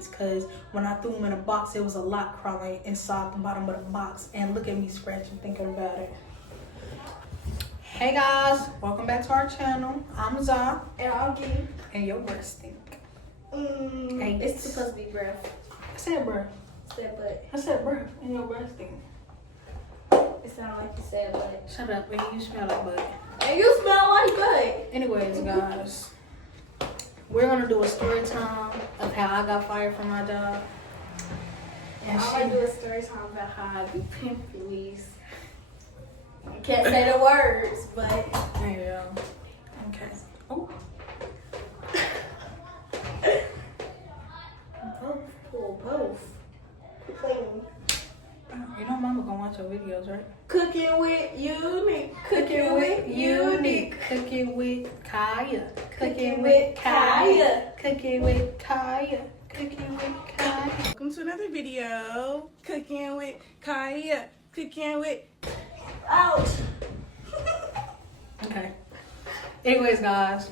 biscuits because when I threw them in a box, there was a lot crawling inside the bottom of the box. And look at me scratching, thinking about it. Hey guys, welcome back to our channel. I'm Zah. And I'm Gee. And your breath stink. It's supposed to be breath. I said breath. Said butt. I said breath and your breath stink. It sounded like you said butt. Shut up, and you smell like butt. And you smell like butt. Anyways, guys, we're gonna do a story time of how I got fired from my job. And I want to do a story time about how I do pimp police. I can't say the words, but there you go. Okay. Oh. both. Clean. You know Mama gonna watch your videos, right? Cooking with Unique. Cooking with Unique. Cooking with Kaya. Cooking with Kaya. Cooking with Kaya. Cooking with Kaya. Welcome to another video. Cooking with Kaya. Cooking with... Ouch. Okay. Anyways, guys,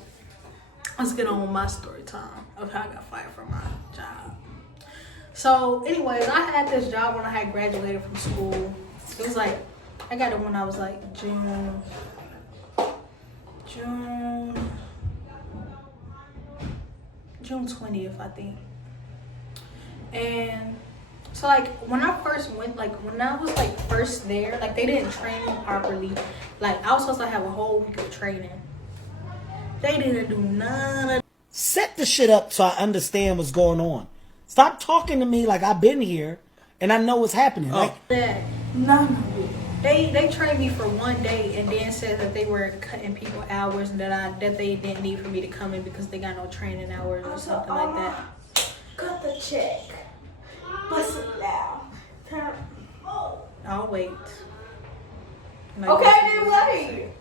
let's get on with my story time of how I got fired from my job. So, anyways, I had this job when I had graduated from school. It was like, I got it when I was like June 20th, I think. And so like when I first went, like when I was like first there, like they didn't train me properly. Like I was supposed to have a whole week of training. They didn't do none of. Set the shit up so I understand what's going on. Stop talking to me like I've been here and I know what's happening. Like That. None of it. They trained me for one day and then said that they were cutting people hours and that they didn't need for me to come in because they got no training hours or something like that. Cut the check. Bust it down. I'll wait. Like, Okay, then wait.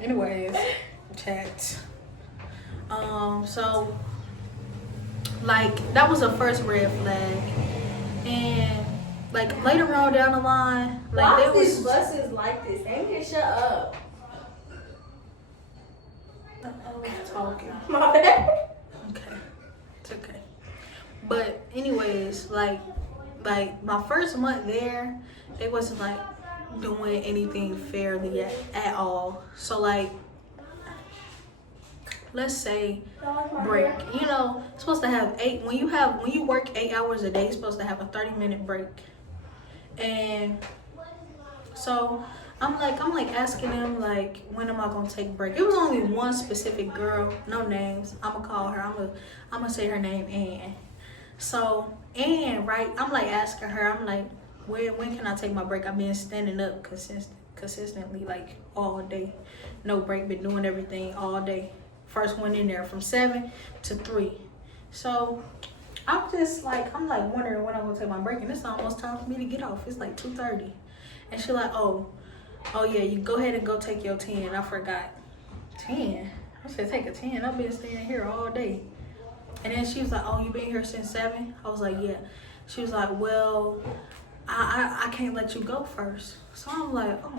Anyways, chat. So like that was the first red flag, and like later on down the line, like why there is was these buses like this? They can shut up. talking. My bad. Okay, it's okay. But anyways, like my first month there, they wasn't like doing anything fairly at all. So like, let's say break. You know, it's supposed to have when you work 8 hours a day, it's supposed to have a 30-minute break. And so I'm like asking them like, when am I gonna take a break? It was only one specific girl, no names. I'ma call her. I'm gonna say her name, Ann. So Ann, right? I'm like asking her. I'm like, when can I take my break? I've been standing up consistently like all day, no break. Been doing everything all day. First one in there from 7 to 3. So I'm like wondering when I'm gonna take my break, and it's almost time for me to get off. It's like 2:30, and she like, oh yeah, you go ahead and go take your 10. I forgot 10. I said take a 10. I've been staying here all day. And then she was like, oh, you been here since 7? I was like, yeah. She was like, well, I can't let you go first. So I'm like, oh,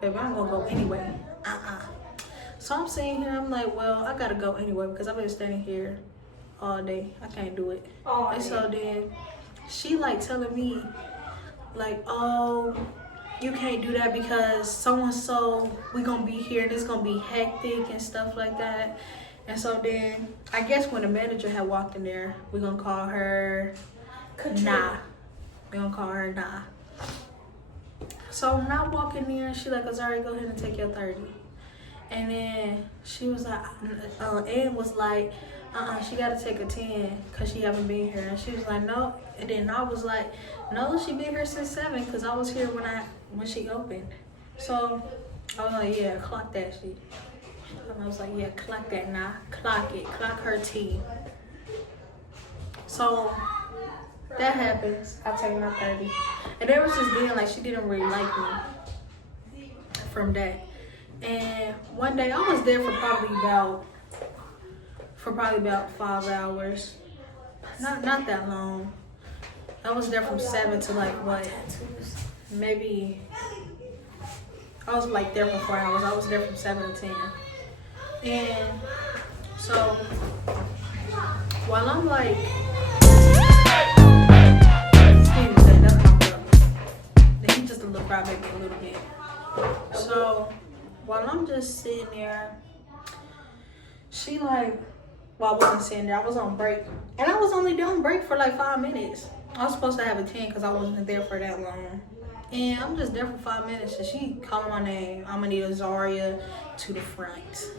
baby, I'm gonna go anyway. So I'm sitting here, I'm like, well, I gotta go anyway because I've been standing here all day. I can't do it. And so then she like telling me like, oh, you can't do that because so-and-so, we gonna be here and it's gonna be hectic and stuff like that. And so then I guess when the manager had walked in there, we're gonna call her Nah. We're gonna call her Nah. So when I walk in there, she like, Azari, go ahead and take your 30. And then she was like, Ann was like, she gotta take a 10 because she haven't been here. And she was like, no. And then I was like, no, she been here since 7 because I was here when she opened. So I was like, yeah, clock that shit. And I was like, yeah, clock that now. Clock it. Clock her T. So that happens. I take my 30. And there was just being like, she didn't really like me from that. And one day I was there for probably about 5 hours. Not that long. I was there from 7 to like what? Maybe I was like there for 4 hours. I was there from 7 to 10. And so while I'm like, excuse me, that's my brother. He's just a little crybaby a little bit. So while I'm just sitting there, she like, well, I wasn't sitting there, I was on break. And I was only doing break for like 5 minutes. I was supposed to have a 10 because I wasn't there for that long. And I'm just there for 5 minutes and she calling my name. I'm gonna need a Zaria to the front.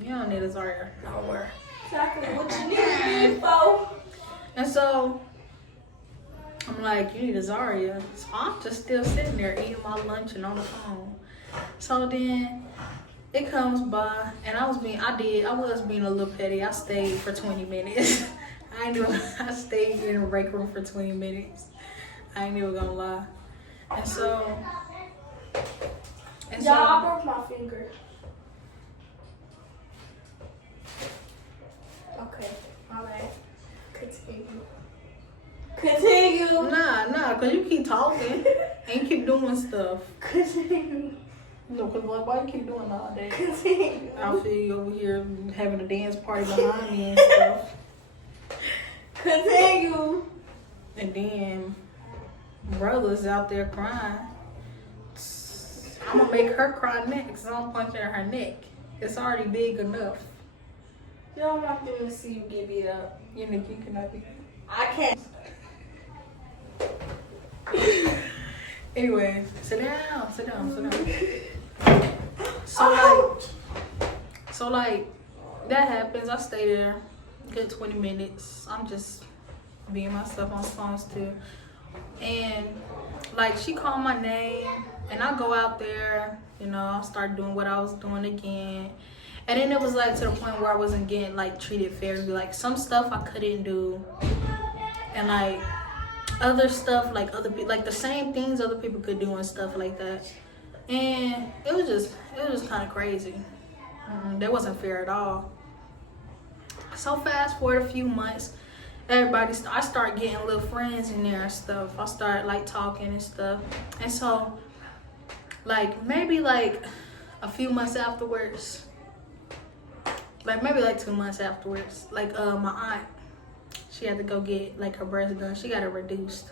You don't need a Zaria nowhere. Exactly what you need me for. And so I'm like, you need a Zaria. So I'm just still sitting there eating my lunch and on the phone. So then it comes by and I was being a little petty. I stayed for 20 minutes. I stayed in the break room for 20 minutes. I ain't even gonna lie. And so Y'all, I broke my finger. Okay, my bad. Continue. Nah, cause you keep talking and you keep doing stuff. Continue. No, cause why you keep doing all that? Continue. I feel you over here having a dance party behind me and stuff. Continue. And then brothers out there crying. I'm gonna make her cry next. I'm punching her neck. It's already big enough. You don't want them to see you get beat up. You know you cannot be. I can't. Anyway, sit down. So like that happens. I stay there good 20 minutes. I'm just being myself on phones too. And like she called my name and I go out there, you know, I start doing what I was doing again. And then it was like to the point where I wasn't getting like treated fairly. Like some stuff I couldn't do. And like other stuff, like other people, like the same things other people could do and stuff like that. And it was just kind of crazy. That wasn't fair at all. So fast forward a few months, I start getting little friends in there and stuff. I start like talking and stuff. And so like maybe like a few months afterwards, like maybe like 2 months afterwards, like my aunt, she had to go get like her breast done. She got it reduced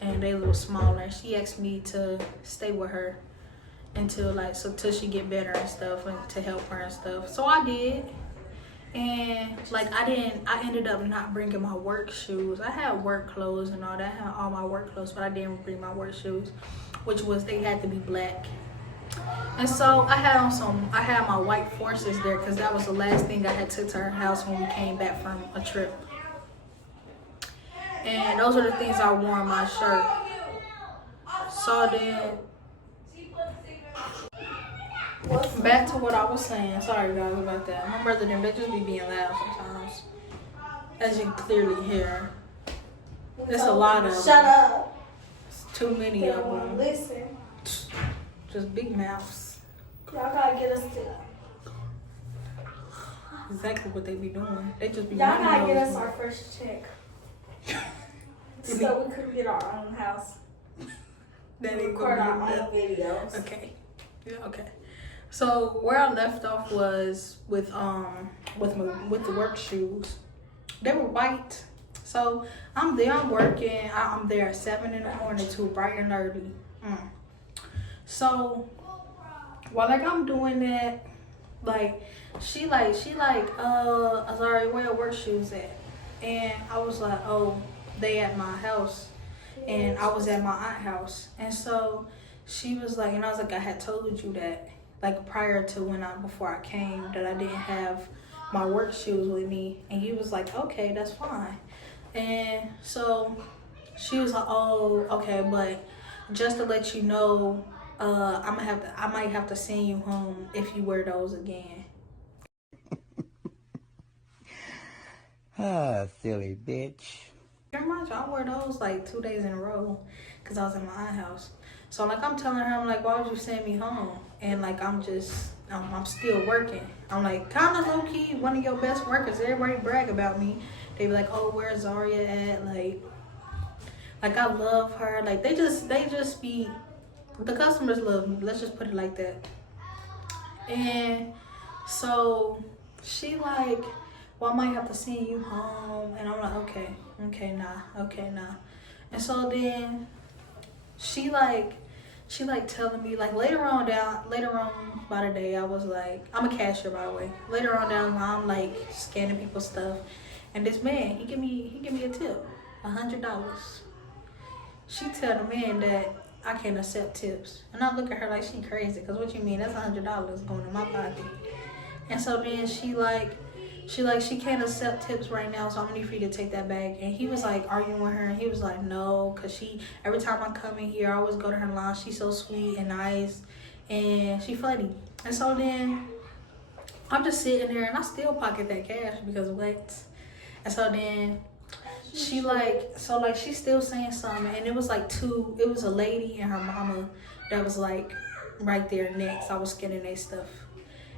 and they a little smaller. She asked me to stay with her until she get better and stuff and to help her and stuff. So I did. And like I ended up not bringing my work shoes. I had work clothes and all that. I had all my work clothes, but I didn't bring my work shoes, which was they had to be black. And so I had my white forces there because that was the last thing I had took to her house when we came back from a trip. And those are the things I wore on my shirt. So then, back to what I was saying. Sorry guys about that. My brother them, they just be being loud sometimes. As you can clearly hear. There's a lot of them. Shut up. It's too many of them. Listen. Just big mouths. Y'all gotta get us to. Exactly what they be doing. They just be Y'all running gotta get those- us our first check. So we could get our own house. That ain't Record gonna our be own videos. Okay. Yeah, okay. So where I left off was with the work shoes. They were white. So I'm there, I'm working. I'm there at 7 in the morning to bright and early. So while like I'm doing that, like she Azari, where your work shoes at? And I was like, oh, they at my house. And I was at my aunt's house. And so she was like, and I was like, I had told you that, like prior to before I came, that I didn't have my work shoes with me. And he was like, okay, that's fine. And so she was like, oh, okay, but just to let you know, I might have to send you home if you wear those again. Ah, silly bitch. Pretty much, I wear those like 2 days in a row because I was in my aunt's house. So like I'm telling her, I'm like, why would you send me home? And like I'm still working. I'm like kind of low key one of your best workers. Everybody brag about me. They be like, oh, where's Zaria at? Like I love her. Like they just be, the customers love me. Let's just put it like that. And so she like, well, I might have to send you home. And I'm like, okay, nah. And so then she telling me, like, later on by the day, I was like, I'm a cashier, by the way. Later on down the line, I'm like scanning people's stuff, and this man, he give me a tip, $100. She tell the man that I can't accept tips, and I look at her like she crazy, cause what you mean? That's $100 going in my pocket. And so then she can't accept tips right now, so I'm gonna need for you to take that back. And he was like arguing with her, and he was like, no, cause every time I come in here, I always go to her line. She's so sweet and nice, and she funny. And so then I'm just sitting there, and I still pocket that cash because what? And so then she's still saying something, and it was a lady and her mama that was like right there next. I was scanning their stuff.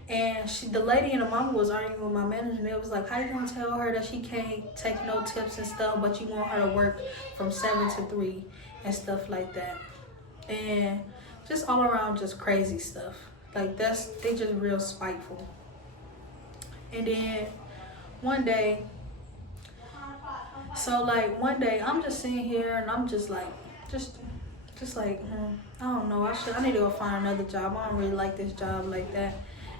And the lady and the mama was arguing with my manager, and it was like, how you gonna tell her that she can't take no tips and stuff, but you want her to work from 7 to 3 and stuff like that. And just all around just crazy stuff. Like they just real spiteful. And then one day I'm just sitting here, and I'm just like, I don't know, I need to go find another job. I don't really like this job like that.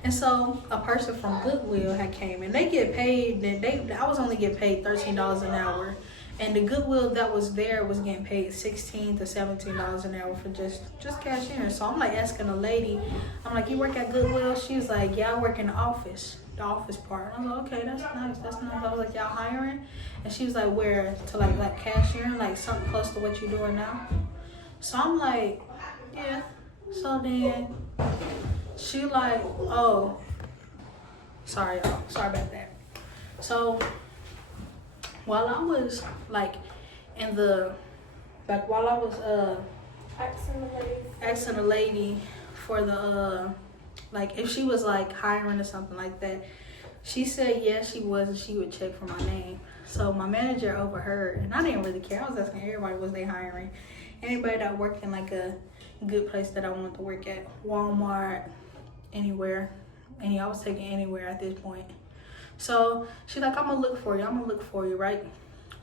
And so a person from Goodwill had came, and they get paid. I was only getting paid $13 an hour, and the Goodwill that was there was getting paid $16 to $17 an hour for just cashiering. So I'm like asking a lady, I'm like, you work at Goodwill? She was like, yeah, I work in the office part. And I was like, okay, that's nice. I was like, y'all hiring? And she was like, where? To like cashiering, like something close to what you're doing now. So I'm like, yeah. So then she like, oh, sorry y'all, sorry about that. So while I was asking the lady for the like if she was like hiring or something like that, she said yes she was, and she would check for my name. So my manager overheard, and I didn't really care. I was asking everybody, was they hiring? Anybody that worked in like a good place that I wanted to work at, Walmart, anywhere. And I was taking anywhere at this point. So she like, I'm gonna look for you, right?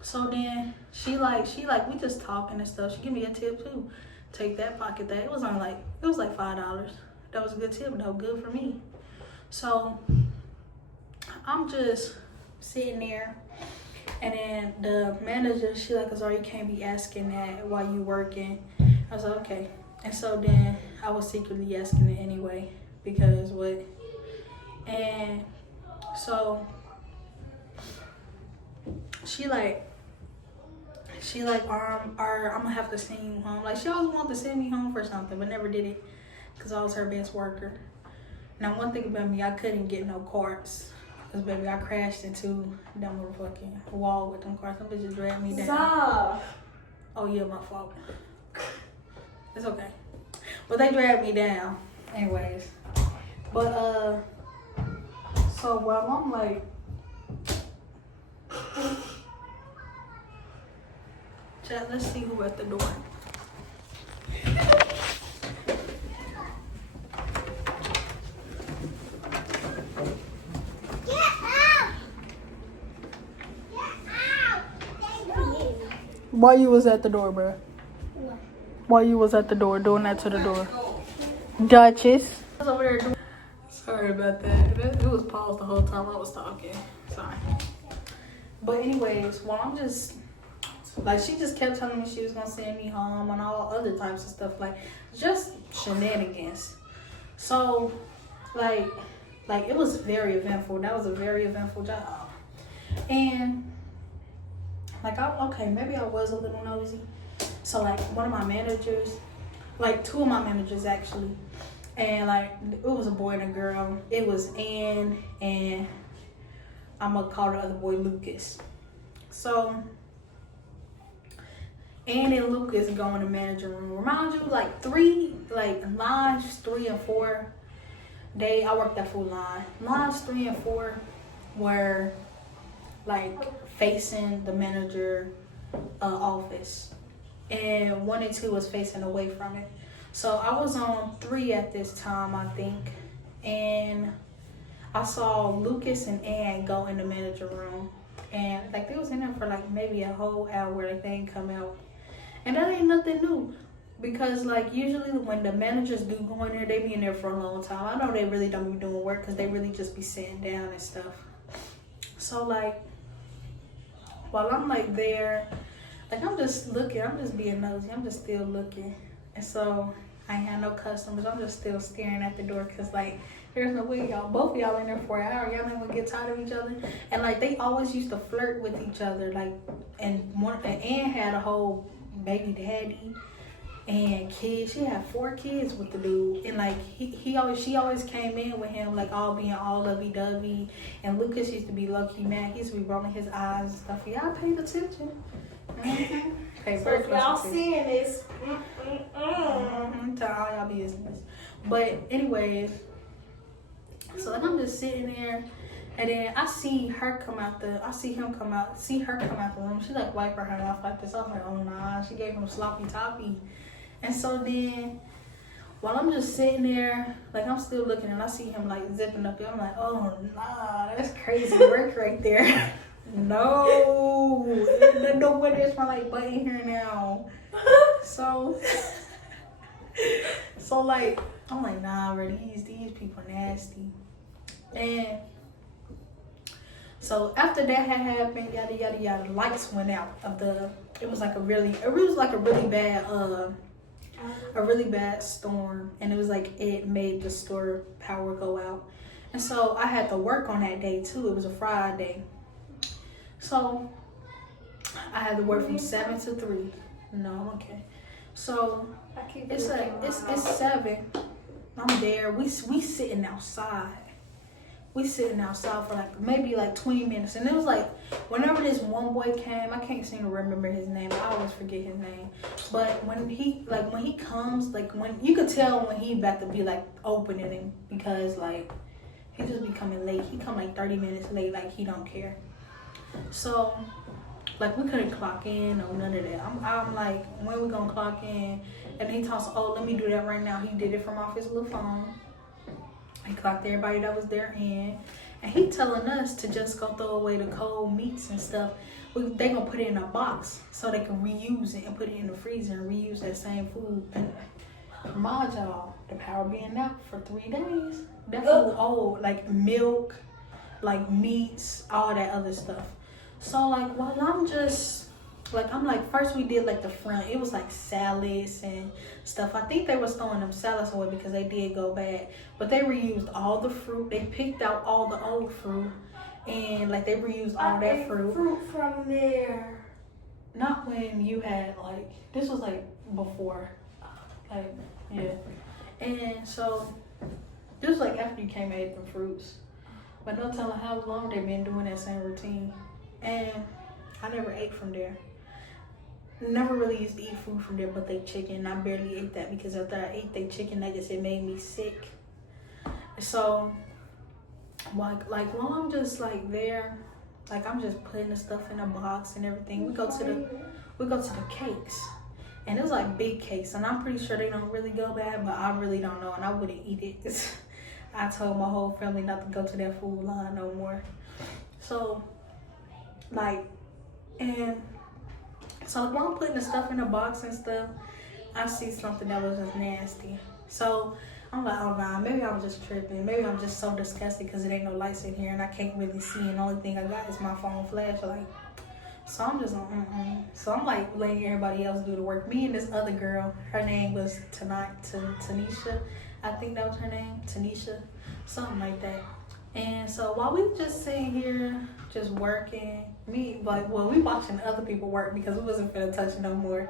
So then she like we just talking and stuff. She give me a tip too. Take that, pocket that. It was like $5. That was a good tip. That was good for me. So I'm just sitting there, and then the manager, she like, sorry, you can't be asking that while you working. I was like, okay. And so then I was secretly asking it anyway, because what? And so she like I'm gonna have to send you home. Like, she always wanted to send me home for something, but never did it, because I was her best worker. Now, one thing about me, I couldn't get no carts, because baby, I crashed into that motherfucking wall with them carts. Them bitches dragged me down. Stop. Oh yeah, my fault. It's okay. But they dragged me down. Anyways. But so while I'm like, chat, let's see who at the door. Why you was at the door, bro? What? Why you was at the door doing that to the door? Duchess. I was over there doing... Sorry about that. It was paused the whole time I was talking. Sorry. But anyways, while I'm just... Like, she just kept telling me she was going to send me home and all other types of stuff. Like, just shenanigans. So, like it was very eventful. That was a very eventful job. And... Like, maybe I was a little nosy. So, like, one of my managers, like, two of my managers, actually, and, like, it was a boy and a girl. It was Ann, and I'm going to call the other boy Lucas. So, Ann and Lucas go in the manager room. Remind you, lines 3 and 4, I worked that full line. Lines 3 and 4 were, like, facing the manager office, and 1 and 2 was facing away from it. So I was on 3 at this time, I think, and I saw Lucas and Ann go in the manager room. And like they was in there for like maybe a whole hour, like they ain't come out. And that ain't nothing new. Because like usually when the managers do go in there, they be in there for a long time. I know they really don't be doing work because they really just be sitting down and stuff. So like while I'm like there, like I'm just looking, I'm just being nosy, I'm just still looking. And so I ain't had no customers, I'm just still staring at the door because like there's no way both of y'all in there for an hour, y'all ain't gonna get tired of each other. And like they always used to flirt with each other, like, and Ann had a whole baby daddy and kids. She had 4 kids with the dude, and like she always came in with him like all being all lovey-dovey. And Lucas used to be low-key mad. He used to be rolling his eyes and stuff. Y'all paid attention. Okay, So if y'all seeing this, tell all y'all business. But anyways, so like I'm just sitting there, and then I see her come out the room. She like wiping her mouth like this. I was like, oh nah, she gave him sloppy toppy. And so then, while I'm just sitting there, like I'm still looking, and I see him like zipping up there. I'm like, oh nah, that's crazy work right there. No, there's no way there's my like butt in here now. So like I'm like, nah, bro, these people nasty. And so after that had happened, yada yada yada, lights went out of the. It was like a really bad storm, and it was like it made the store power go out. And so I had to work on that day too. It was a Friday, so I had to work from 7 to 3. No, okay. So it's like it's 7. I'm there. We sitting outside. We sitting outside for like maybe like 20 minutes. And it was like whenever this one boy came, I can't seem to remember his name. I always forget his name. But when he comes, like when you could tell when he about to be like opening him, because like he just be coming late. He come like 30 minutes late, like he don't care. So like we couldn't clock in or none of that. I'm like, when we gonna clock in? And he talks, oh, let me do that right now. He did it from off his little phone. He clocked everybody that was there in. And he telling us to just go throw away the cold meats and stuff. They gonna put it in a box so they can reuse it and put it in the freezer and reuse that same food. And mind y'all, the power being out for 3 days. That food old, like milk, like meats, all that other stuff. So like while I'm just I'm like, first we did like the front. It was like salads and stuff. I think they was throwing them salads away because they did go bad. But they reused all the fruit. They picked out all the old fruit. And like they reused all that fruit. Fruit from there. Not when you had like, this was like before. Like, yeah. And so this was like after you came and ate them fruits. But no telling how long they've been doing that same routine. And I never ate from there. Never really used to eat food from there but they chicken. I barely ate that because after I ate they chicken nuggets, it made me sick. So like while I'm just like there, like I'm just putting the stuff in a box and everything, we go to the cakes. And it was like big cakes, and I'm pretty sure they don't really go bad, but I really don't know, and I wouldn't eat it. I told my whole family not to go to that food line no more. So like, and so while I'm putting the stuff in the box and stuff, I see something that was just nasty. So I'm like, oh nah, maybe I was just tripping. Maybe I'm just so disgusted because it ain't no lights in here and I can't really see, and the only thing I got is my phone flashlight. So I'm just like, So I'm like letting everybody else do the work. Me and this other girl, her name was Tanisha. I think that was her name, Tanisha, something like that. And so while we just sitting here, just working, we watching other people work because we wasn't finna touch no more.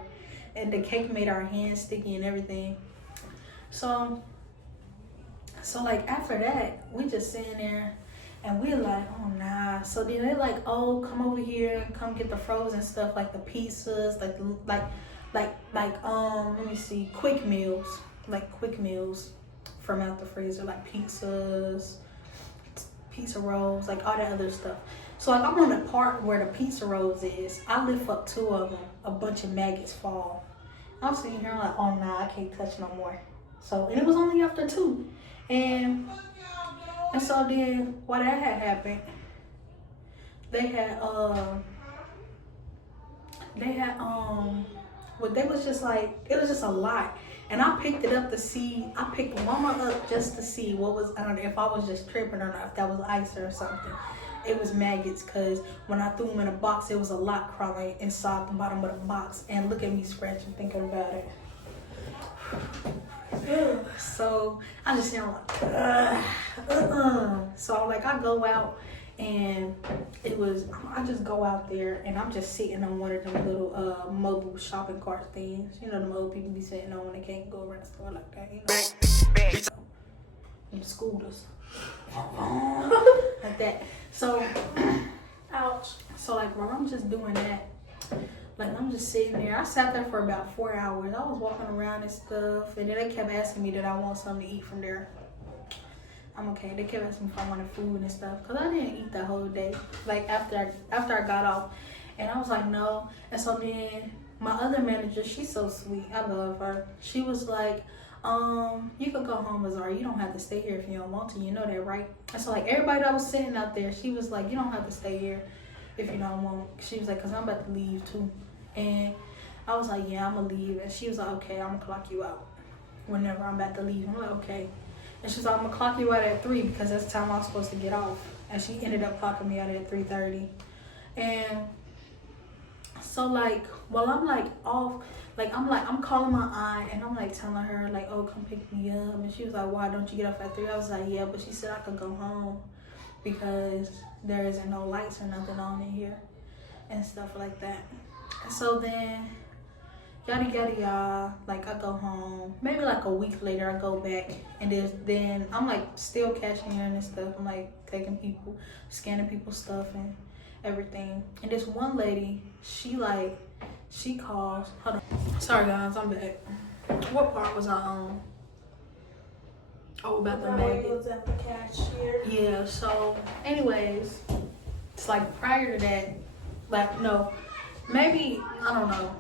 And the cake made our hands sticky and everything. So like after that, we just sitting there and we're like, oh nah. So then they're like, oh, come over here and come get the frozen stuff, like the pizzas, let me see, quick meals from out the freezer, like pizzas, pizza rolls, like all that other stuff. So like I'm on the part where the pizza rolls is. I lift up 2 of them, a bunch of maggots fall. I'm sitting here like, oh nah, I can't touch no more. So, and it was only after 2. And And so then, what that had happened, they had well, they was just like, it was just a lot. And I picked it up to see, I picked Mama up just to see what was under, if I was just tripping or not, if that was ice or something. It was maggots, because when I threw them in a box, it was a lot crawling inside the bottom of the box. And look at me scratching, thinking about it. So I just sound like, So like I go out, and I just go out there, and I'm just sitting on one of them little mobile shopping cart things. You know, the old people be sitting on when they can't go around the store like that, you know. Them scooters. Like that. So, ouch. So like while I'm just doing that, like I'm just sitting there. I sat there for about 4 hours. I was walking around and stuff, and then they kept asking me did I want something to eat from there. I'm okay. They kept asking me if I wanted food and stuff, cause I didn't eat that whole day. Like after I got off, and I was like no. And so then my other manager, she's so sweet. I love her. She was like, you could go home, Azar. You don't have to stay here if you don't want to. You know that, right? And so like everybody that was sitting out there, she was like, you don't have to stay here if you don't want. She was like, cause I'm about to leave too. And I was like, yeah, I'm gonna leave. And she was like, okay, I'm gonna clock you out whenever I'm about to leave. I'm like, okay. And she's like, I'm gonna clock you out at 3 because that's the time I was supposed to get off. And she ended up clocking me out at 3:30. And so like, while I'm like off, like I'm calling my aunt, and I'm like telling her like, oh, come pick me up. And she was like, why don't you get off at 3? I was like, yeah, but she said I could go home because there isn't no lights or nothing on in here and stuff like that. And so then yada yada yada, like I go home. Maybe like a week later I go back, and then I'm like still cashiering and stuff. I'm like taking people, scanning people's stuff and everything. And this one lady, she calls. Hold on. Sorry guys, I'm back. What part was I on? Oh, about the maggot. was at the cashier. Yeah, so anyways, it's like prior to that, like no, maybe, I don't know.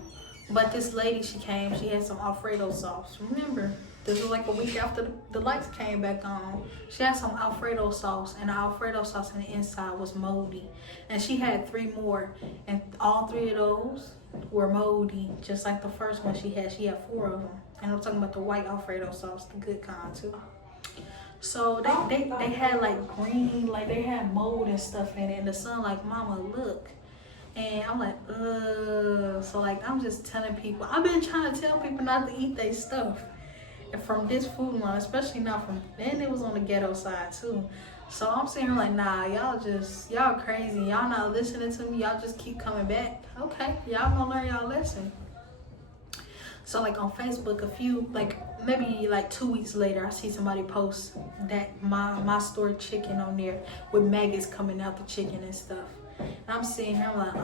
But this lady, she came, she had some Alfredo sauce. Remember, this was like a week after the lights came back on. She had some Alfredo sauce, and the Alfredo sauce on the inside was moldy. And she had 3 more, and all 3 of those were moldy, just like the first one she had. She had 4 of them. And I'm talking about the white Alfredo sauce, the good kind too. So they had like green, like they had mold and stuff in it. And the son like, mama, look. And I'm like, ugh. So like, I'm just telling people, I've been trying to tell people not to eat their stuff. And from this food line, especially not from, and it was on the ghetto side too. So I'm sitting here like, nah, y'all crazy. Y'all not listening to me. Y'all just keep coming back. Okay, y'all gonna learn y'all lesson. So like on Facebook, maybe 2 weeks later, I see somebody post that my store chicken on there with maggots coming out the chicken and stuff. And I'm sitting here, I'm like,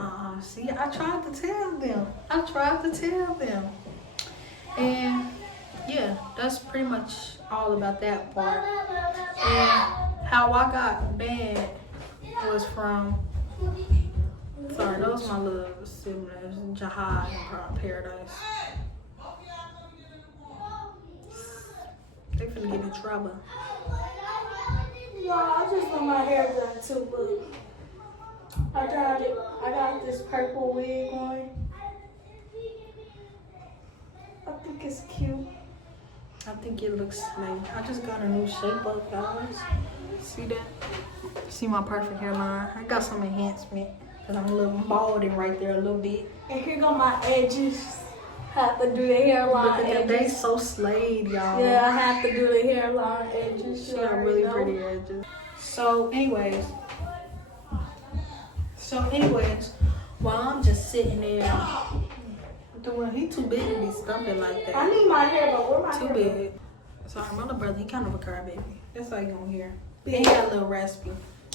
see, I tried to tell them. And yeah, that's pretty much all about that part. And how I got banned was from, sorry, those my little siblings, Jihad and Paradise. They finna get in trouble. No, I just want my hair done too, but I got it. I got this purple wig on. I think it's cute. I think it looks like, I just got a new shape up, guys. See that? See my perfect hairline? I got some enhancement because I'm a little balding right there a little bit. And here go my edges. Have to do the hairline Look at them, they edges. so slayed, y'all. Yeah, I have to do the hairline edges. She got really pretty edges. So anyways, while I'm just sitting there doing, he too big to be stumping like that. I need my hair, but where my Too hair? big. Sorry, my little brother, he kind of a crybaby. That's all you gonna hear. And he got a little raspy.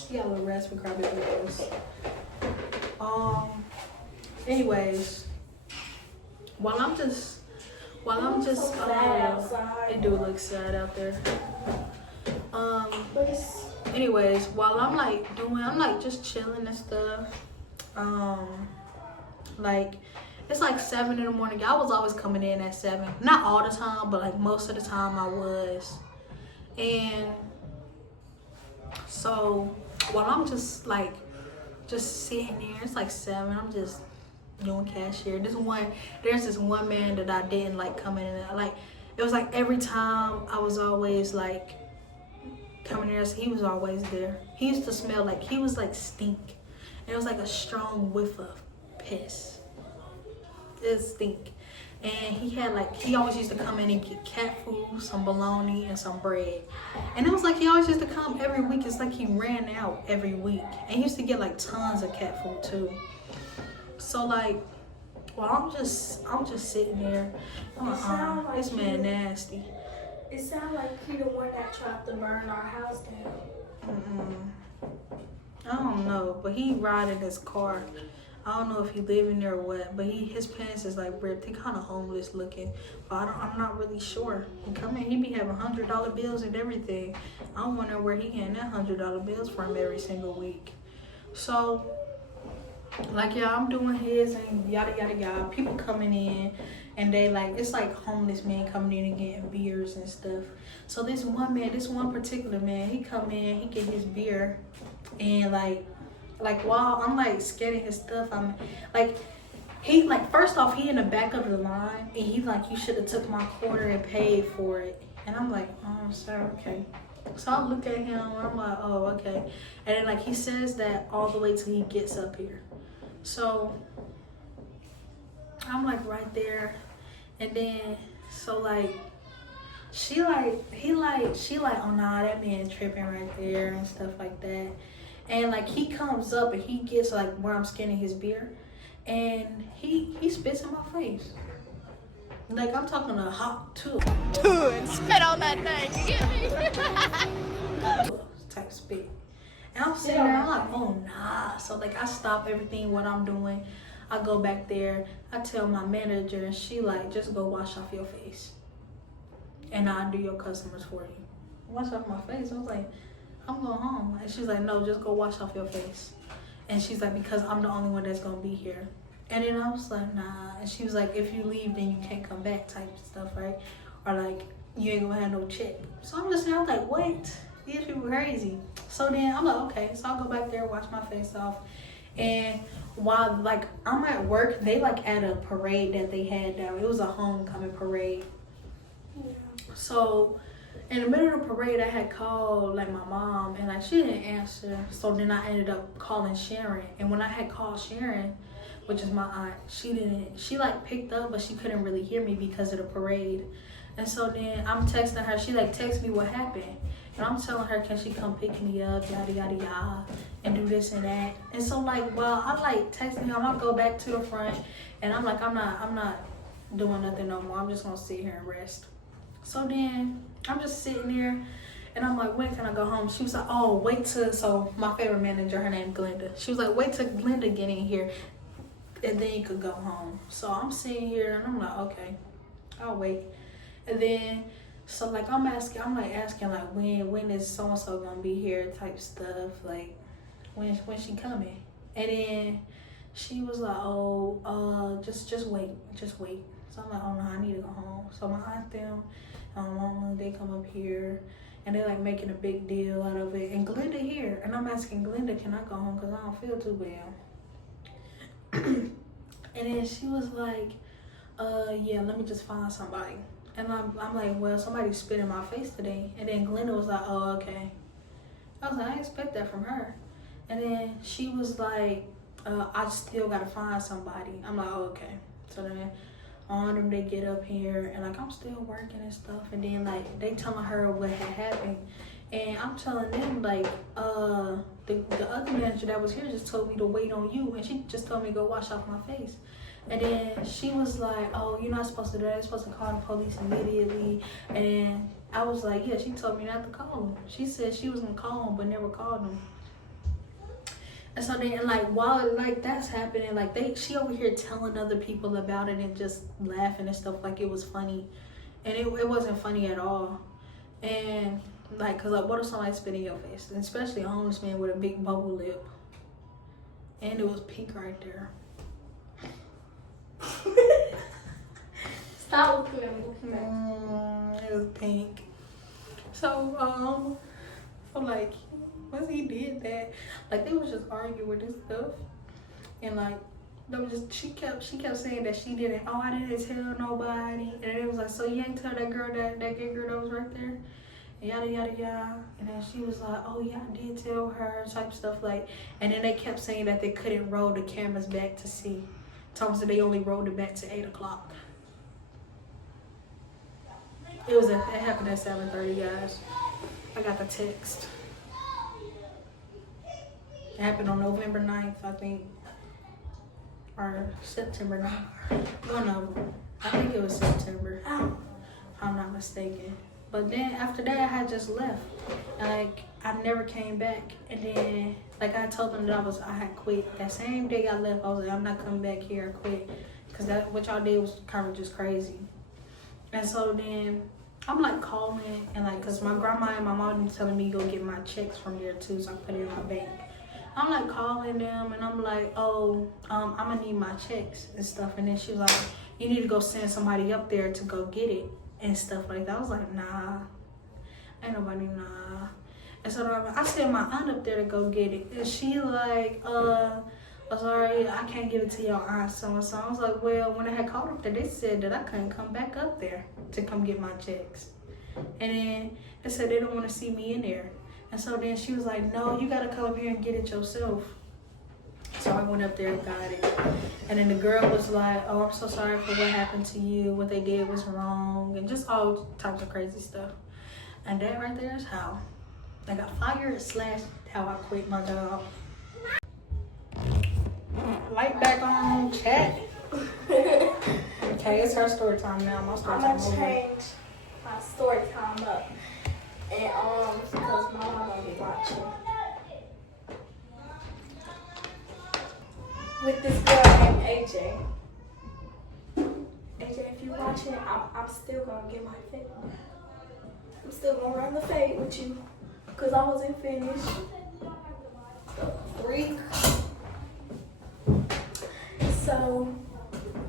He got a little raspy crybaby voice. Anyways, while I'm just sad outside. it do look sad out there. Anyways, while I'm like just chilling and stuff. It's like 7 in the morning. I was always coming in at 7. Not all the time, but like most of the time I was. And So while I'm just sitting there, it's like 7. I'm just doing cashier. There's this one man that I didn't like coming in. Like it was like every time I was always like coming there, he was always there. He used to smell like he was like stink. And it was like a strong whiff of piss. It stink. And he always used to come in and get cat food, some bologna, and some bread. And it was like he always used to come every week. It's like he ran out every week. And he used to get like tons of cat food too. So like, well, I'm just sitting there. I'm like, this man nasty. It sounds like he the one that tried to burn our house down. I don't know, but he ride in his car. I don't know if he live in there or what, but his pants is like ripped. He kind of homeless looking, but I'm not really sure. He be having $100 bills and everything. I wonder where he getting that $100 bills from every single week. So, like, yeah, I'm doing his and yada yada yada. People coming in, and they like, it's like homeless men coming in and getting beers and stuff. So this one particular man, he come in, he get his beer, and like while I'm like scanning his stuff, I'm like, first off, he in the back of the line, and he like, you should have took my quarter and paid for it. And I'm like, oh, sir, okay. So I look at him, and I'm like, oh, okay. And then like he says that all the way till he gets up here. So I'm like right there, and then so like she like, oh nah, that man tripping right there and stuff like that. And like he comes up and he gets like where I'm scanning his beer, and he spits in my face. Like I'm talking a hot too. Dude, spit on that thing. You get me? Type spit. And I'm sitting there, I'm like, oh nah. So like I stop everything what I'm doing. I go back there. I tell my manager, and she like, just go wash off your face, and I'll do your customers for you. Wash off my face. I was like, I'm going home. And she's like, no, just go wash off your face. And she's like, because I'm the only one that's gonna be here. And then I was like, nah. And she was like, if you leave, then you can't come back type stuff, right? Or like, you ain't gonna have no check. So I'm just saying, I was like, what? These people crazy. So then I'm like, okay. So I'll go back there, wash my face off. And while like I'm at work, they like at a parade that they had down. It was a homecoming parade. Yeah. So in the middle of the parade, I had called like my mom, and like she didn't answer. So then I ended up calling Sharon. And when I had called Sharon, which is my aunt, she like picked up, but she couldn't really hear me because of the parade. And so then I'm texting her. She like texted me what happened. And I'm telling her, can she come pick me up, yada, yada, yada, and do this and that. And so like, well, I'm like texting her, I'm gonna go back to the front, and I'm like, I'm not doing nothing no more. I'm just gonna sit here and rest. So then I'm just sitting there, and I'm like, when can I go home? She was like, oh, wait till, so my favorite manager, her name Glenda. She was like, wait till Glenda get in here, and then you could go home. So I'm sitting here, and I'm like, okay, I'll wait. And then, so like I'm asking like, when is so and so gonna be here type stuff, like when she coming. And then she was like, oh, just wait. So I'm like, oh no, I need to go home. So my aunt them, mama, they come up here, and they're like making a big deal out of it. And Glenda here, and I'm asking Glenda, can I go home, because I don't feel too well. And then she was like, yeah, let me just find somebody. And I'm like, well, somebody spit in my face today. And then Glenda was like, oh, okay. I was like, I didn't expect that from her. And then she was like, I still gotta find somebody. I'm like, oh, okay. So then on them, they get up here, and like I'm still working and stuff. And then like they telling her what had happened. And I'm telling them like, the other manager that was here just told me to wait on you, and she just told me to go wash off my face. And then she was like, oh, you're not supposed to do that. You're supposed to call the police immediately. And then I was like, yeah, she told me not to call them. She said she was going to call them, but never called them. And so then, like, while, like, that's happening, like, she over here telling other people about it and just laughing and stuff like it was funny. And it wasn't funny at all. And, like, because, like, what if somebody spit in your face? And especially a homeless man with a big bubble lip. And it was pink right there. Stop looking at me. It was pink. So like once he did that, like they was just arguing and stuff, and like they was just she kept saying that she didn't. Oh, I didn't tell nobody, and it was like, so you ain't tell that girl that gay girl that was right there, and yada yada yada. And then she was like, oh yeah, I did tell her, type stuff like. And then they kept saying that they couldn't roll the cameras back to see. Thompson, they only rolled it back to 8 o'clock. It happened at 7:30, guys. I got the text. It happened on November 9th, I think. Or September 9th. One of them. I think it was September. If I'm not mistaken. But then after that, I had just left. Like, I never came back. And then, like, I told them that I had quit. That same day I left, I was like, I'm not coming back here. I quit. Because what y'all did was kind of just crazy. And so then I'm like calling and like, cause my grandma and my mom telling me go get my checks from there too, so I put it in my bank. I'm like calling them and I'm like, oh, I'm gonna need my checks and stuff. And then she was like, you need to go send somebody up there to go get it and stuff like that. I was like, nah, ain't nobody, nah. And so I sent my aunt up there to go get it, and she like, I'm sorry, I can't give it to your aunt so-and-so. I was like, well, when I had called up there, they said that I couldn't come back up there to come get my checks. And then they said they don't want to see me in there. And so then she was like, no, you got to come up here and get it yourself. So I went up there and got it. And then the girl was like, oh, I'm so sorry for what happened to you. What they did was wrong. And just all types of crazy stuff. And that right there is how I got fired / how I quit my job. Light back on, chat. Okay, it's her story time now. My story time I'm gonna over. change my story time up. And because my mom gonna be watching. With this girl named AJ. AJ, if you're watching, I'm still gonna get my fade. I'm still gonna run the fade with you. Cause I wasn't finished. So,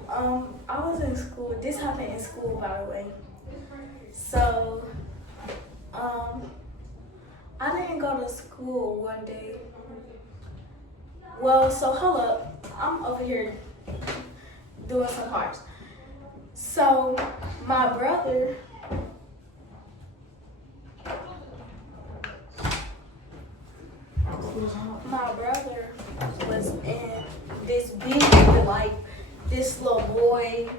I was in school. This happened in school, by the way. So, I didn't go to school one day. Well, so hold up. I'm over here doing some parts. So, my brother was in this beef with like this little boy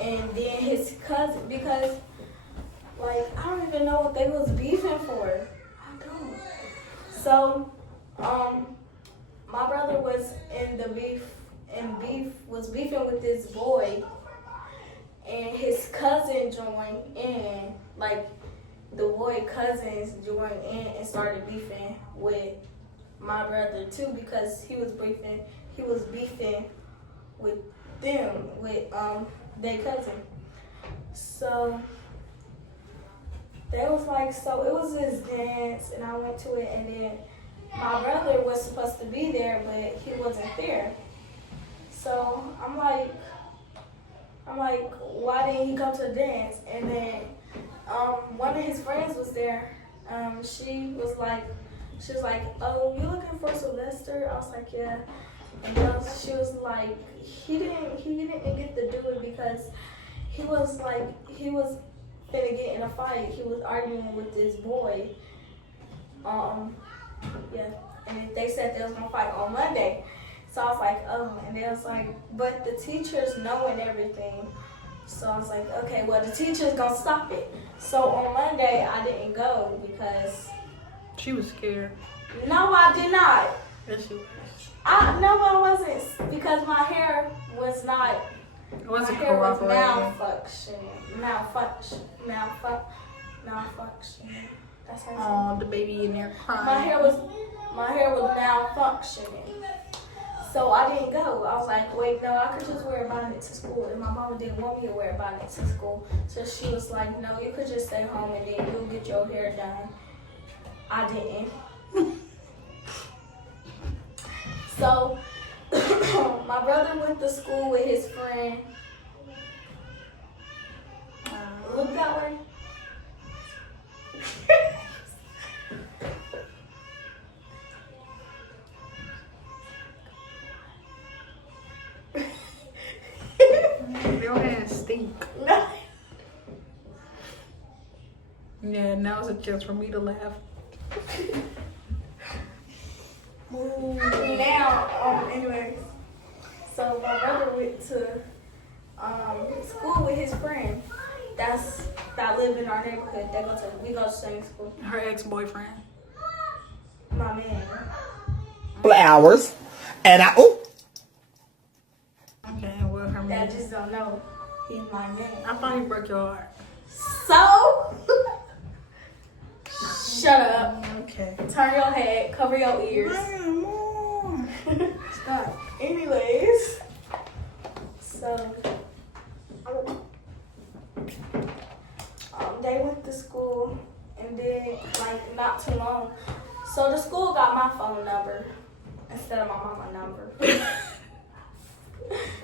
and then his cousin, because like I don't even know what they was beefing for. I don't. So my brother was in the was beefing with this boy, and his cousin joined in, like the boy cousins joined in and started beefing with my brother too, because he was beefing with them, with their cousin. So they was like, so it was this dance and I went to it, and then my brother was supposed to be there, but he wasn't there. So I'm like, why didn't he come to the dance? And then one of his friends was there. She was like, oh, you looking for Sylvester? I was like, yeah. And then she was like, he didn't get to do it because he was finna get in a fight. He was arguing with this boy. Yeah. And they said they was gonna fight on Monday. So I was like, oh, and they was like, but the teachers know and everything. So I was like, okay, well, the teacher's gonna stop it. So on Monday, I didn't go because... She was scared. No, I did not. Yes, she was. No, I wasn't, because my hair was not... It wasn't my hair was cooperating. malfunctioning. That's how The baby in there crying. my hair was malfunctioning. So I didn't go. I was like, wait, no, I could just wear a bonnet to school. And my mama didn't want me to wear a bonnet to school. So she was like, no, you could just stay home and then you'll get your hair done. I didn't. So my brother went to school with his friend. Look that way. pink. Yeah, now it's a chance for me to laugh. Now, anyways, so my brother went to school with his friend. That live in our neighborhood. We go to the same school. Her ex-boyfriend. My man. Hours, and Okay, well, her That man. just don't know. He's my man. I thought he broke your heart. So, shut up. Okay. Turn your head. Cover your ears. Stop. Anyways, so they went to school, and then like not too long. So the school got my phone number instead of my mama's number.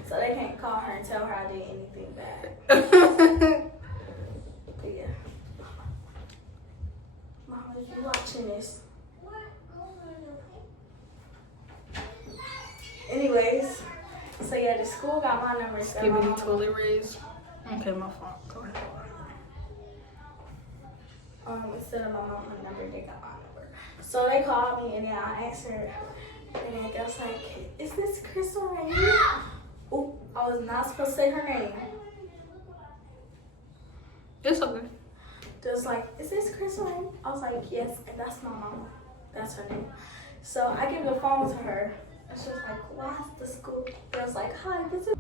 So they can't call her and tell her I did anything bad. But yeah. Mama, if you watching this. Anyways, so yeah, the school got my number instead of my Skibbity mama's. toilet raise. Okay, my fault. Go ahead. Instead of my mama's number, they got my number. So they called me and then I asked her, and then I was like, "Is this Crystal Rain?" Oh, I was not supposed to say her name. It's okay. They was like, "Is this Crystal Rain?" I was like, "Yes," and that's my mama. That's her name. So I give the phone to her, and she was like, "Why's the school?" I was like, "Hi, this is."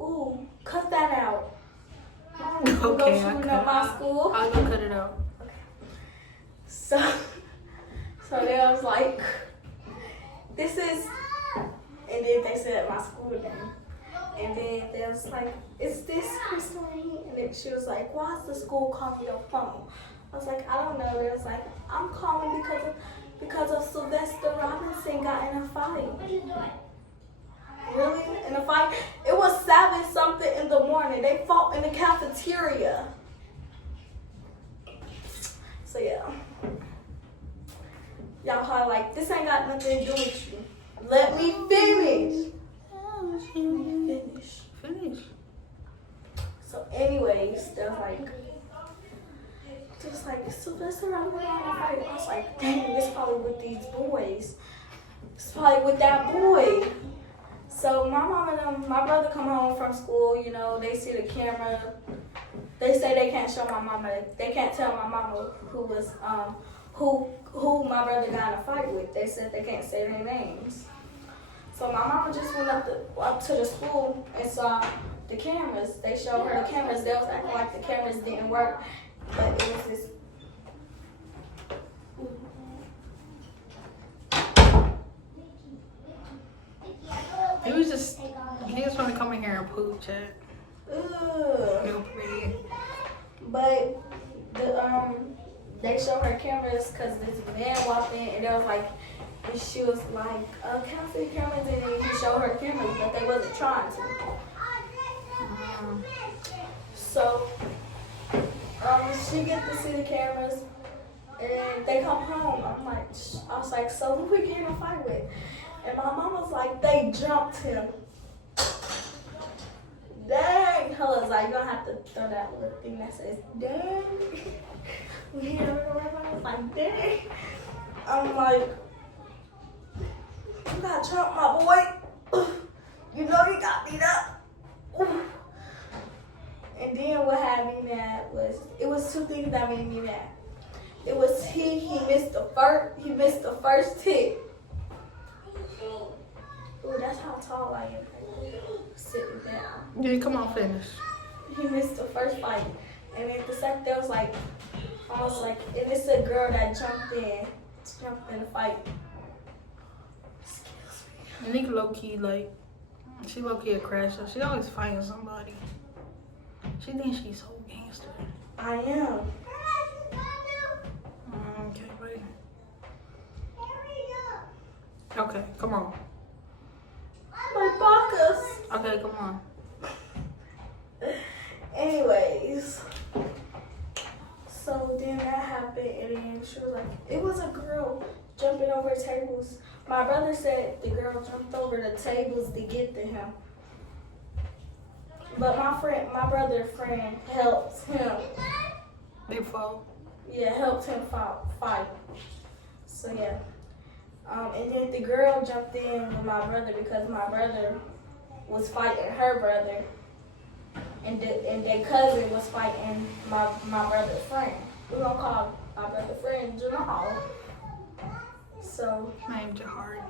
Ooh, cut that out. Okay, Go I shooting cut up my school. I'll go cut it out. So they was like, "This is," and then they said my school name. And then they was like, "Is this Christine?" And then she was like, "Why's the school calling your phone?" I was like, "I don't know." They was like, "I'm calling because of Sylvester Robinson got in a fight." Really? In a fight? It was 7-something in the morning. They fought in the cafeteria. So yeah. Y'all probably like, this ain't got nothing to do with you. Let me finish. Finish. So anyways, they're like, just like, Sylvester Robinson got in a fight. I was like, dang, it's probably with these boys. It's probably with that boy. So my mom and them, my brother come home from school, you know, they see the camera. They say they can't show my mama, they can't tell my mama who was, who my brother got in a fight with. They said they can't say their names. So my mama just went up to the school and saw the cameras. They showed her the cameras. They was acting like the cameras didn't work, but it was this. He was trying to come in here and poop, chat. Ugh. No pretty. But they showed her cameras because this man walked in and they was like, and she was like, "Can I see the cameras?" And then he showed her the cameras, but they wasn't trying to. So she get to see the cameras, and they come home. I was like, "So who we getting in a fight with?" And my mom was like, "They jumped him." Dang, I was like, "You're gonna have to throw that little thing that says dang." We hear it around. I was like, "Dang." I'm like, "You got jumped, my boy. You know you got beat up." Ooh. And then what had me mad was, it was two things that made me mad. It was he missed the first hit. Ooh, that's how tall I am. Sitting down. Yeah, come on, finish. He missed the first fight. And then the second, there was like, I was like, and it's a girl that jumped in the fight. Nick low-key, like, she low-key a crasher. She always fighting somebody. She thinks she's so gangster. I am. Okay, wait. Okay, come on. My bacchus. Okay, come on. Anyways, so then that happened, and then she was like, it was a girl jumping over tables. My brother said the girl jumped over the tables to get to him. But my brother's friend helped him. They fought. Yeah, helped him fight. So yeah. And then the girl jumped in with my brother because my brother was fighting her brother, and their cousin was fighting my brother's friend. We're gonna call my brother's friend Jamal. So Named Jahari.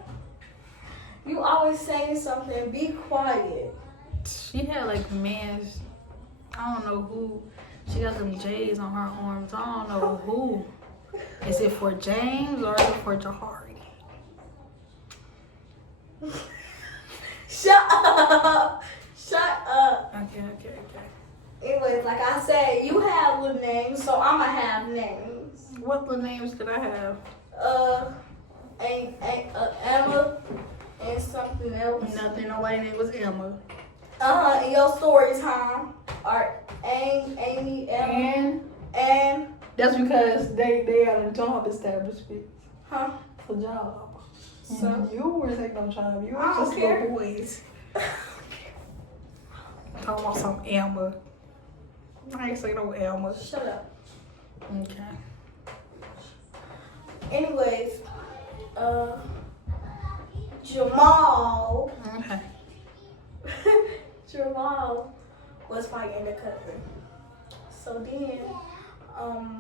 you always saying something. Be quiet. She had like man's. I don't know who. She got them J's on her arms. I don't know who. Is it for James or is it for Jahari? Shut up. Shut up. Okay. Anyways, like I said, you have little names, so I'ma have names. What little names did I have? Emma and something else. Nothing. Nobody name was Emma. In your story time are Amy, Emma, and That's because they are a job establishment. huh? A job. So You were taking no job. You I were don't just care. little boys. Talking about some Emma. I ain't say no Emma. shut up. Okay. Anyways, Jamal. Okay. Jamal was fighting the cousin. So then,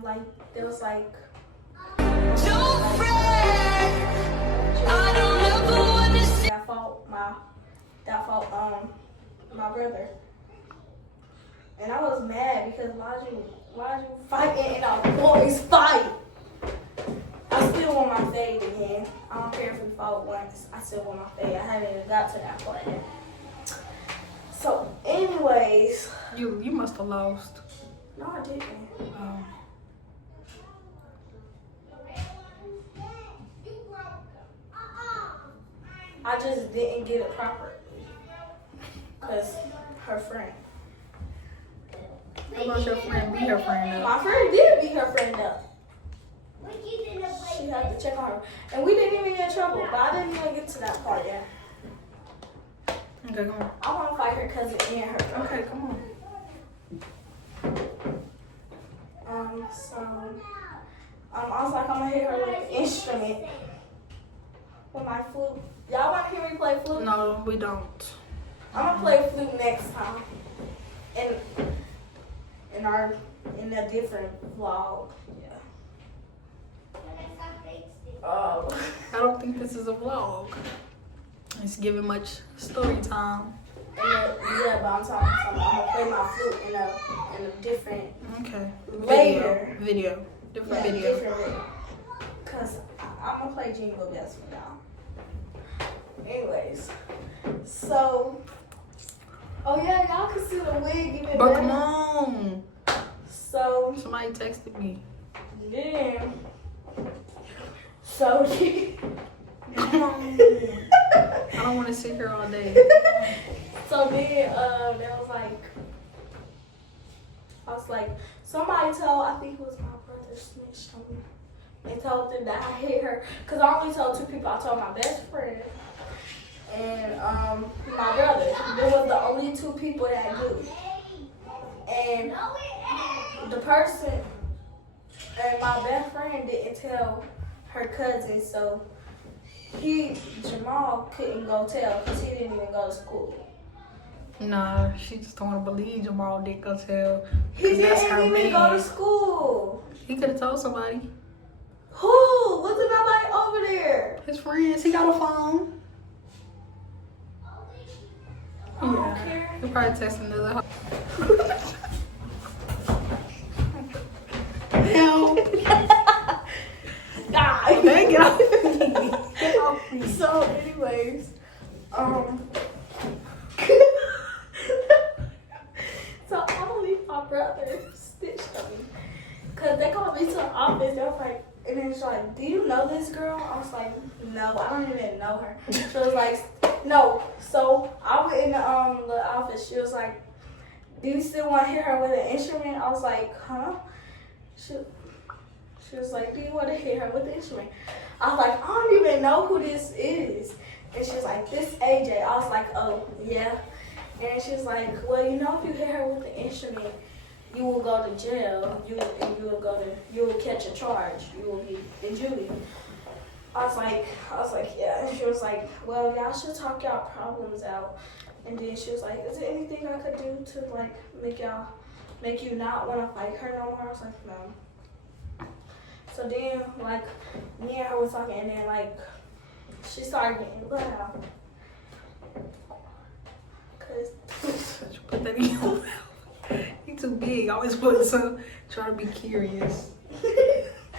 like there was like that fought my brother. And I was mad because why'd you fighting in a boys fight? I still want my fade again. I don't care if we fought once. I still want my fade. I haven't even got to that part yet. So, anyways. You must have lost. No, I didn't. I just didn't get it properly. Because her friend. How about your friend be her friend up? My friend did beat her friend up. She had to check on her. And we didn't even get in trouble, but I didn't even get to that part yet. Okay, come on. I want to fight her cousin and her friend. Okay, come on. So, I was like, I'm going to hit her with an instrument. With my flute. Y'all want to hear me play flute? No, we don't. I'm going to play flute next time. In a different vlog. Yeah. Oh. I don't think this is a vlog. It's giving much story time. Yeah, but I'm gonna play my flute in a different Okay. later. Video. Different video. Different video. Cause I'm gonna play Jingle Bells for y'all. Anyways, so yeah, y'all can see the wig even But better. come on. So Somebody texted me. yeah. So Come on. I don't want to sit here all day. So then there was like somebody told, I think it was my brother snitched on me. They told them that I hit her. Cause I only told two people. I told my best friend and my brother. They was the only two people that knew. And the person and my best friend didn't tell her cousin, so Jamal couldn't go tell because he didn't even go to school. Nah, she just don't want to believe Jamal didn't go tell. He That's didn't her even go to man. school. He could have told somebody. Who? Wasn't nobody over there? His friends. He got a phone. I don't Yeah. care. He probably texting the other. Help. God. Okay, get off me. Get off me. So, anyways, so I believe my brother stitched on me. Cause they called me to the office. They was like, and then she's like, "Do you know this girl?" I was like, "No, I don't even know her." She was like, "No." So I went in the office. She was like, "Do you still want to hit her with an instrument?" I was like, "Huh?" She was like, "Do you want to hit her with the instrument?" I was like, "I don't even know who this is." And she was like, "This AJ." I was like, "Oh, yeah." And she's like, well, you know, if you hit her with the instrument, you will go to jail. You will catch a charge. You will be in Judy. I was like, yeah. And she was like, well, y'all should talk y'all problems out. And then she was like, is there anything I could do to like make you not want to fight her no more? I was like, no. So then like me and her was talking, and then like she started getting loud. Cause Put that in your mouth. He too big. Always put some. Try to be curious.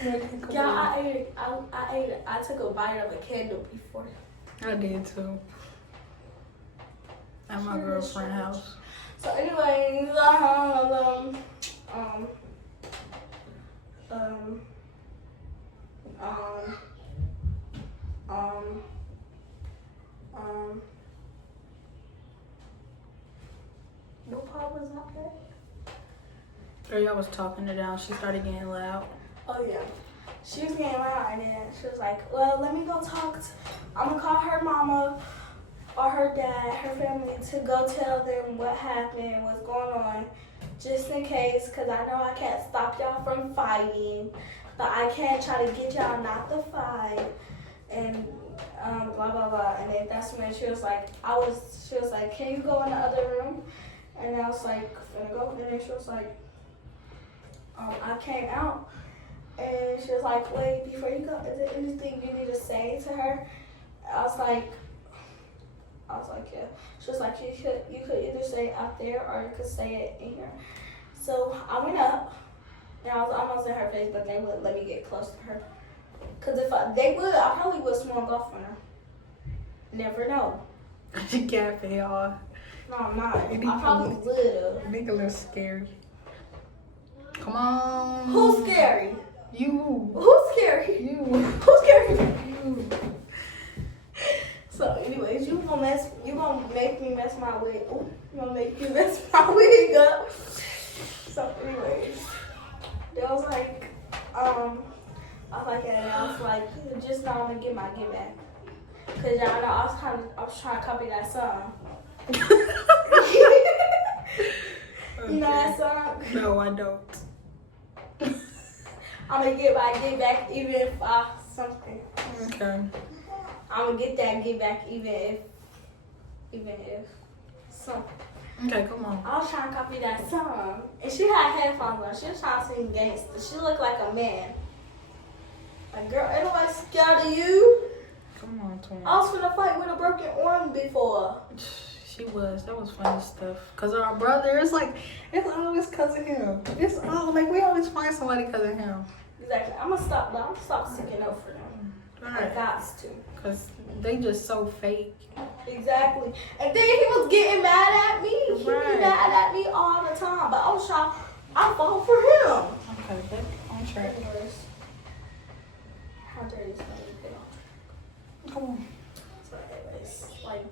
yeah, I took a bite of a candle before. I did too. At my girlfriend's house. So anyways, no problem not there. Girl, y'all was talking it out. She started getting loud. Oh yeah, she was getting loud, and then she was like, "Well, let me go talk. I'm gonna call her mama or her dad, her family, to go tell them what happened, what's going on, just in case, cause I know I can't stop y'all from fighting, but I can try to get y'all not to fight, and blah blah blah." And then that's when she was like, she was like, "Can you go in the other room?" And I was like, "Gonna go." And then she was like, I came out, and she was like, "Wait, before you go, is there anything you need to say to her?" I was like, "Yeah." She was like, "You could either say it out there or you could say it in here." So I went up, and I was almost in her face, but they wouldn't let me get close to her. Cause if they would, I probably would swung off on her. Never know. She can't y'all. No, I'm not. I You probably would have. I think a little scary. Come on. Who's scary? You. Who's scary? You. Who's scary? You. So, anyways, you gonna make me mess my wig. Ooh, you gonna make me mess my wig up. So, anyways, they was like, and I was like, just know I'm gonna get my get back. Cause y'all know I was trying to copy that song. You know that song? No, I don't. I'm gonna get my get back even if something. Okay. I'm gonna get that get back even if something. Okay, come on. I was trying to copy that song, and she had headphones on. She was trying to sing gangster. She looked like a man. Like, girl, ain't nobody scared of you. Come on, twin. I was finna fight with a broken arm before. She was. That was funny stuff. Cause of our brother, it's like it's always cause of him. It's all like we always find somebody cause of him. Exactly. I'm gonna stop sticking up for them. I got to. Cause they just so fake. Exactly. And then he was getting mad at me. He was Right. mad at me all the time. But I was trying. I fought for him. Okay, back on track. Anyways, how dirty is that? Come on. So anyways, like,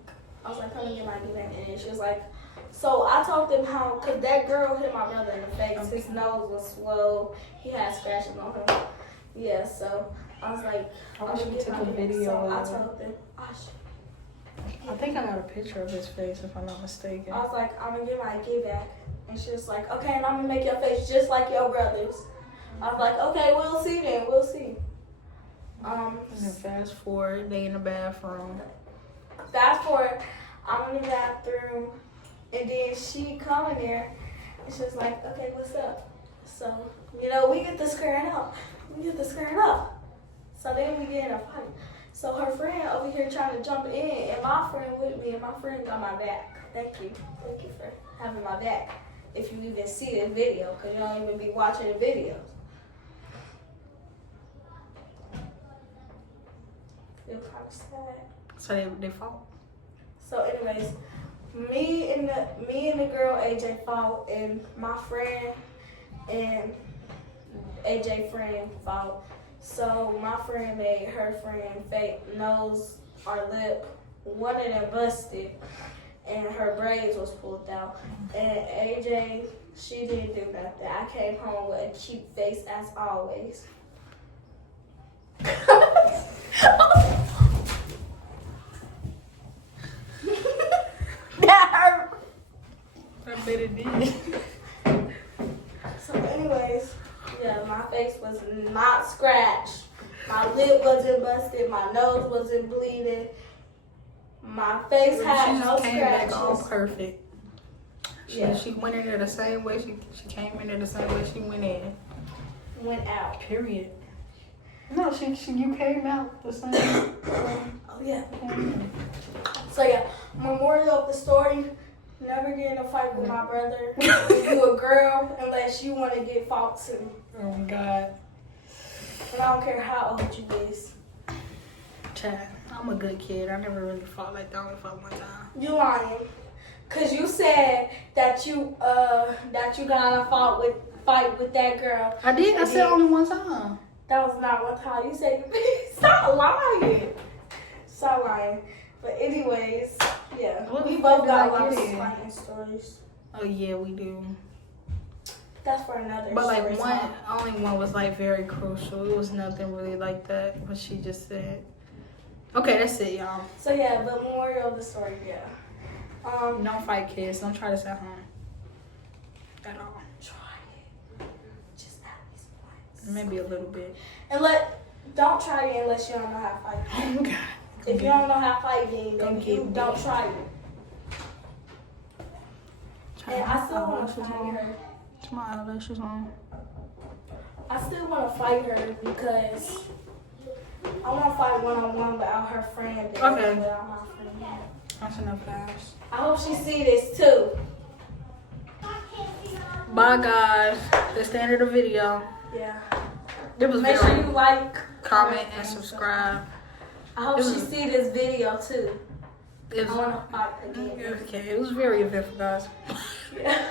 I was like, come and get my get back. And then she was like, so I told them how, because that girl hit my brother in the face. His nose was swole. He had scratches on him. Yeah, so I was like, I wish we took a video. So I told them, I think I got a picture of his face if I'm not mistaken. I was like, I'm going to get my get back. And she was like, okay, and I'm going to make your face just like your brother's. I was like, okay, we'll see then. We'll see. And then fast forward, they in the bathroom. Fast forward, I'm in the bathroom, and then she come in there, and she was like, okay, what's up? So, we get to squaring up. So then we get in a fight. So her friend over here trying to jump in, and my friend with me, and my friend got my back. Thank you for having my back. If you even see this video, because you don't even be watching the videos. Feel kind of sad. So they fought. So anyways, me and the girl AJ fought, and my friend and AJ friend fought. So my friend made her friend fake nose or lip. One of them busted, and her braids was pulled out. And AJ, she didn't do nothing. I came home with a cute face as always. That hurt. My lip wasn't busted. My nose wasn't bleeding. My face had no came back all scratches. perfect. Yeah. She went in there the same way she came in there the same way she went in. Went out. Period. No, you came out the same way. Oh yeah. So yeah, memorial of the story. Never get in a fight with my brother. If you a girl, unless you want to get fought to. Oh my God. And I don't care how old you is. Chad, I'm a good kid. I never really fought like that. I only fought one time. You lying. Cause you said that you got in a fight with that girl. I did. I said only one time. That was not one time. You said stop lying. Stop lying. But anyways, yeah. What We the both fuck got a did I lot of get in? fighting stories. Oh yeah, we do. That's for another But like story one, time. only one was like very crucial. It was nothing really like that. What she just said. Okay, that's it, y'all. So yeah, but memorial of the story, yeah. Don't fight kids. Don't try this at home. At all. Try it. Just at least once. Maybe a little bit. And don't try it unless you don't know how to fight. Oh God. If you don't know how to fight, then Don't you get don't bit. try it. And I still want to fight her. It's my eyelashes on. I still want to fight her because I want to fight one-on-one without her friend. And Okay. without my friend. That's enough, guys. I hope she see this too. Bye, guys. That's the end of the video. Yeah. It was Make very sure you like, comment and subscribe. I hope she see this video too. It I was, want to fight again. okay, it was very eventful, guys. Yeah.